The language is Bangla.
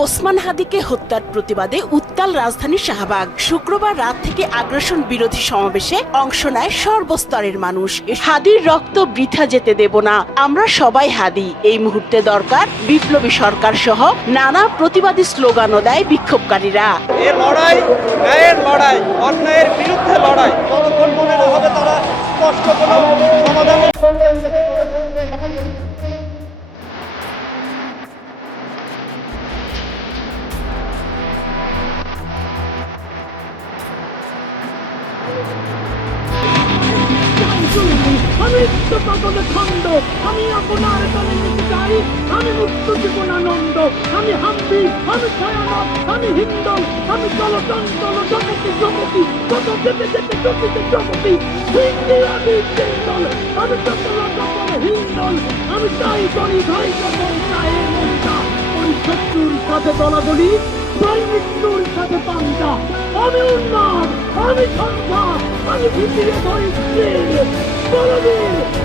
ওসমান হাদিকে হত্যার প্রতিবাদে উত্তাল রাজধানী শাহবাগ। শুক্রবার রাত থেকে আগ্রাসন বিরোধী সমাবেশে অংশ নেয় সর্বস্তরের মানুষ। হাদির রক্ত বৃথা যেতে দেব না, আমরা সবাই হাদি, এই মুহূর্তে দরকার বিপ্লবী সরকার সহ নানা প্রতিবাদী স্লোগানও দেয় বিক্ষোভকারীরা। এই লড়াই ন্যায়ের লড়াই, অন্যায়ের বিরুদ্ধে লড়াই। ততক্ষণ মনে না হবে তারা স্পষ্ট কোনো সমাধানের খন্ড আমি আপনার কানে নিতে চাই। আমি মুক্ত জীবনানন্দ, আমি হাম্বি, আমি ছায়ানট, আমি হিন্দল, আমি চলচঞ্চল জগতি জগতি, কত যেতে যেতে জগতে জগতি, হিন্দি হিন্দল, আমি চঞ্চল চঞ্চল হিন্দল, আমি চাই করি ভাই যখন চায়ের মনটা, ওই শত্রুর সাথে দলাদলি, তাই মৃত্যুর সাথে পান্তা। আমি উন্মাদ, আমি সন্ধ্যা, আমি ভিতরে ধরি বলবীর